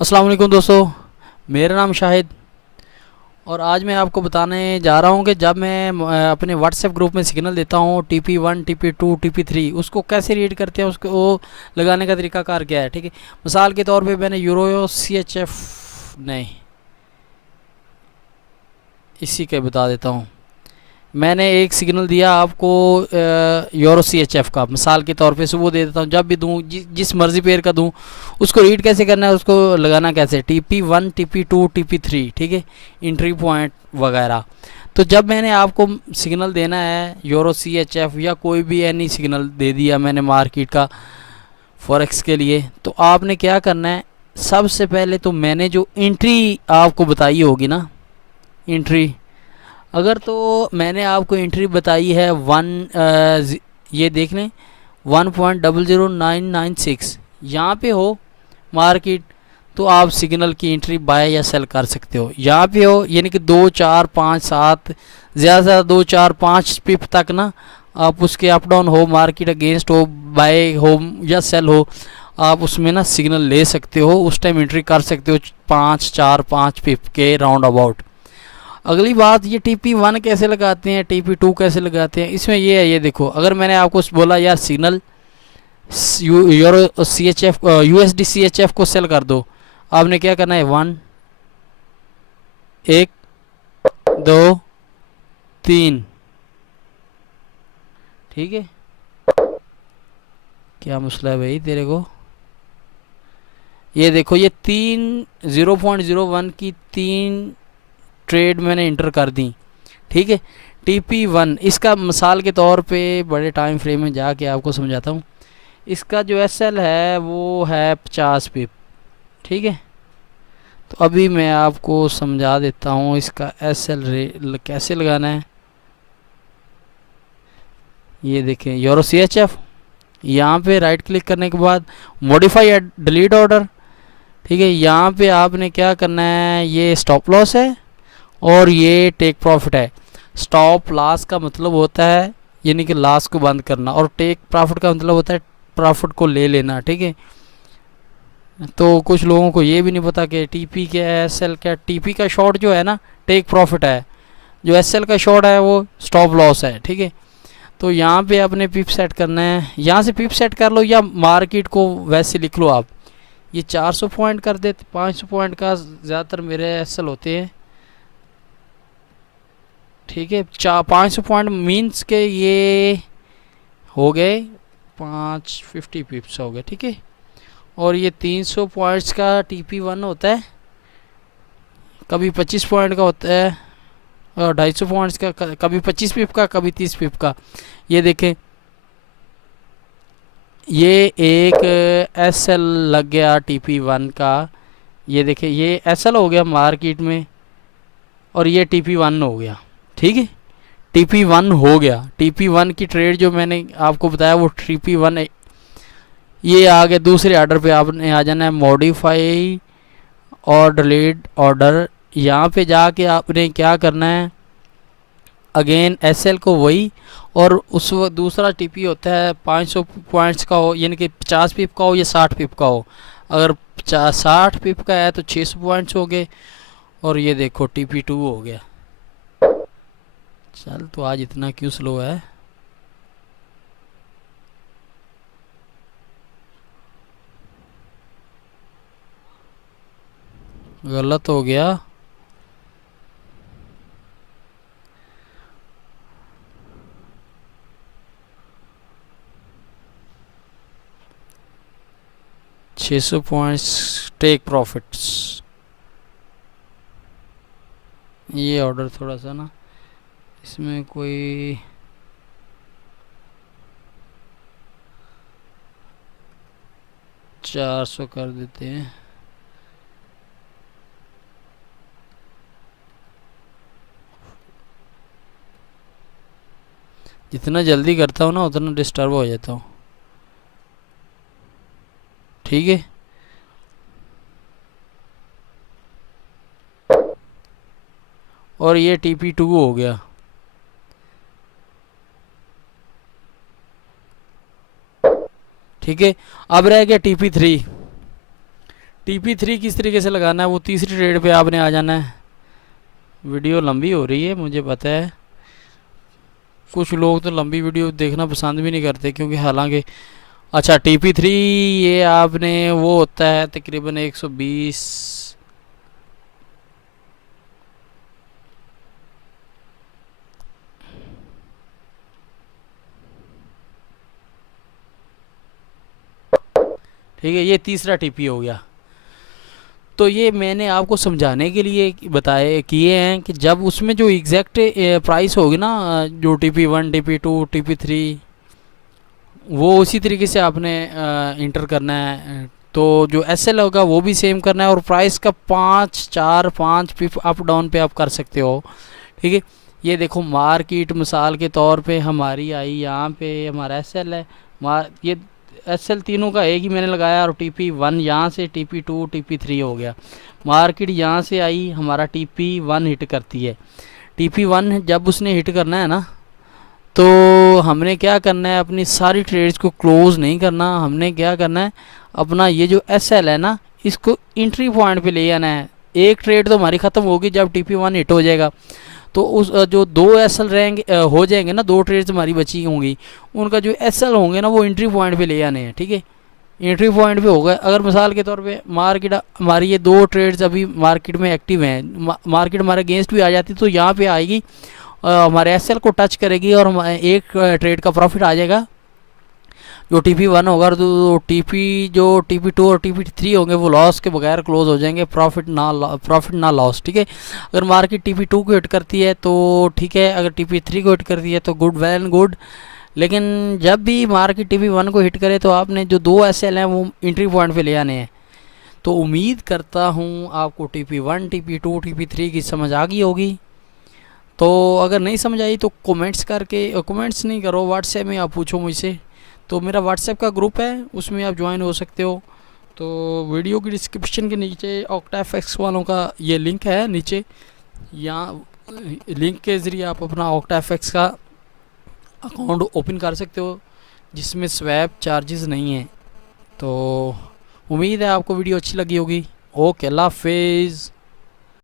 अस्सलाम वालेकुम दोस्तों, मेरा नाम शाहिद। और आज मैं आपको बताने जा रहा हूँ कि जब मैं अपने व्हाट्सएप ग्रुप में सिग्नल देता हूँ TP1 TP2 TP3 उसको कैसे रीड करते हैं, उसको वो लगाने का तरीकाकार क्या है। ठीक है, मिसाल के तौर पे मैंने यूरो CHF नहीं, इसी के बता देता हूँ। मैंने एक सिग्नल दिया आपको यूरो CHF का, मिसाल के तौर पे सुबह दे देता हूँ। जब भी दूँ जिस मर्ज़ी पेयर का दूँ, उसको रीड कैसे करना है, उसको लगाना कैसे, TP1 TP2 TP3। ठीक है, इंट्री पॉइंट वगैरह। तो जब मैंने आपको सिग्नल देना है यूरो CHF या कोई भी एनी सिग्नल दे दिया मैंने मार्केट का फॉरेक्स के लिए, तो आपने क्या करना है, सबसे पहले तो मैंने जो एंट्री आपको बताई होगी ना, एंट्री, अगर तो मैंने आपको एंट्री बताई है ये देख लें 1.00996, यहाँ पे हो मार्केट, तो आप सिग्नल की एंट्री बाय या सेल कर सकते हो। यहाँ पे हो यानी कि 2 4 5 7, ज़्यादा से ज़्यादा 2 4 5 पिप तक ना, आप उसके अप डाउन हो, मार्केट अगेंस्ट हो, बाय हो या सेल हो, आप उसमें ना सिग्नल ले सकते हो, उस टाइम एंट्री कर सकते हो 5 4 5 पिप के राउंड अबाउट। अगली बात, ये TP1 कैसे लगाते हैं, TP2 कैसे लगाते हैं, इसमें ये है, ये देखो, अगर मैंने आपको बोला यार signal euro CHF USD CHF को सेल कर दो, आपने क्या करना है, 1 1 2 3। ठीक है, क्या मसला है भाई तेरे को। ये देखो, ये 0.01 की 3 ट्रेड मैंने इंटर कर दी। ठीक है, TP1 इसका मिसाल के तौर पे बड़े टाइम फ्रेम में जाके आपको समझाता हूँ। इसका जो SL है वो है 50 पिप। ठीक है, तो अभी मैं आपको समझा देता हूँ इसका SL कैसे लगाना है। ये देखें यूरो CHF, यहाँ पे राइट क्लिक करने के बाद मॉडिफाई एट डिलीट ऑर्डर। ठीक है, यहाँ पे आपने क्या करना है, ये स्टॉप लॉस है और ये टेक प्रॉफिट है। स्टॉप लॉस का मतलब होता है यानी कि लॉस को बंद करना, और टेक प्रॉफिट का मतलब होता है प्रॉफिट को ले लेना। ठीक है, तो कुछ लोगों को ये भी नहीं पता कि TP क्या है, SL क्या है। TP का शॉर्ट जो है ना, टेक प्रॉफिट है, जो SL का शॉर्ट है वो स्टॉप लॉस है। ठीक है, तो यहाँ पे अपने पिप सेट करना है, यहाँ से पिप सेट कर लो या मार्केट को वैसे लिख लो आप। ये 400 पॉइंट कर देते, 500 पॉइंट का ज़्यादातर मेरे SL होते हैं। ठीक है, 500 पॉइंट मीन्स के ये हो गए 550 पिप्स हो गए। ठीक है, और ये 300 पॉइंट्स का TP1 होता है, कभी 25 पॉइंट का होता है, और 250 पॉइंट्स का, कभी 25 पिप का, कभी 30 पिप का। ये देखें, ये एक SL लग गया TP1 का। ये देखें, ये SL हो गया मार्केट में, और ये TP1 हो गया। ठीक है, TP1 हो गया। TP1 की ट्रेड जो मैंने आपको बताया वो TP1, ये आ गया। दूसरे ऑर्डर पे आपने आ जाना है मॉडिफाई और डिलीट ऑर्डर। यहाँ पे जाके आपने क्या करना है, अगेन SL को वही, और उस दूसरा TP होता है 500 पॉइंट्स का हो, यानी कि 50 पिप का हो या 60 पिप का हो। अगर 60 पिप का है तो 600 पॉइंट्स हो गए, और ये देखो TP2 हो गया। चल, तो आज इतना क्यों स्लो है। गलत हो गया। छः सौ पॉइंट्स टेक प्रॉफिट्स। ये ऑर्डर थोड़ा सा ना, इसमें कोई 400 कर देते हैं। जितना जल्दी करता हूँ ना उतना डिस्टर्ब हो जाता हूँ। ठीक है, और ये TP2 हो गया। ठीक है, अब रह गया TP3। TP3 किस तरीके से लगाना है वो तीसरी ट्रेड पे आपने आ जाना है। वीडियो लंबी हो रही है मुझे पता है, कुछ लोग तो लंबी वीडियो देखना पसंद भी नहीं करते क्योंकि हालांकि अच्छा TP3 ये आपने वो होता है तकरीबन 120। ठीक है, ये तीसरा TP हो गया। तो ये मैंने आपको समझाने के लिए बताए किए हैं कि जब उसमें जो एग्जैक्ट प्राइस होगी ना, जो TP1 TP2 TP3 वो उसी तरीके से आपने इंटर करना है। तो जो SL होगा वो भी सेम करना है और प्राइस का 5 4 5 पिप अप डाउन पे आप कर सकते हो। ठीक है, ये देखो मार्केट मिसाल के तौर पे हमारी आई, यहाँ पे हमारा SL है, ये SL तीनों का एक ही मैंने लगाया और TP1 यहाँ से TP2 TP3 हो गया। मार्केट यहाँ से आई, हमारा TP1 हिट करती है। TP1 जब उसने हिट करना है ना, तो हमने क्या करना है, अपनी सारी ट्रेड्स को क्लोज नहीं करना, हमने क्या करना है अपना ये जो SL है ना इसको एंट्री पॉइंट पे ले आना है। एक ट्रेड तो हमारी ख़त्म होगी जब TP1 हिट हो जाएगा, तो उस जो 2 SL रहेंगे हो जाएंगे ना, 2 ट्रेड्स हमारी बची होंगी, उनका जो SL होंगे ना वो एंट्री पॉइंट पे ले आने हैं। ठीक है, एंट्री पॉइंट पे होगा। अगर मिसाल के तौर पे मार्केट हमारी ये 2 ट्रेड्स अभी मार्केट में एक्टिव हैं, मार्केट हमारे अगेंस्ट भी आ जाती तो यहाँ पे आएगी, हमारे SL को टच करेगी और एक ट्रेड का प्रॉफिट आ जाएगा जो TP1 होगा। तो जो TP2 और TP3 होंगे वो लॉस के बगैर क्लोज हो जाएंगे, प्रॉफिट ना लॉस। ठीक है, अगर मार्केट TP2 को हिट करती है तो ठीक है, अगर TP3 को हिट करती है तो गुड, वेल एंड गुड। लेकिन जब भी मार्केट TP1 को हिट करे तो आपने जो 2 SL हैं वो एंट्री पॉइंट पे ले आने हैं। तो उम्मीद करता हूँ आपको TP1 TP2 TP3 की समझ आ गई होगी। तो अगर नहीं समझ आई तो कमेंट्स नहीं करो, व्हाट्सएप में आप पूछो मुझसे। तो मेरा व्हाट्सएप का ग्रुप है, उसमें आप ज्वाइन हो सकते हो। तो वीडियो की डिस्क्रिप्शन के नीचे OctaFX वालों का ये लिंक है नीचे, यहाँ लिंक के ज़रिए आप अपना OctaFX का अकाउंट ओपन कर सकते हो जिसमें स्वैप चार्जेस नहीं हैं। तो उम्मीद है आपको वीडियो अच्छी लगी होगी। ओके, अल्लाह हाफिज़।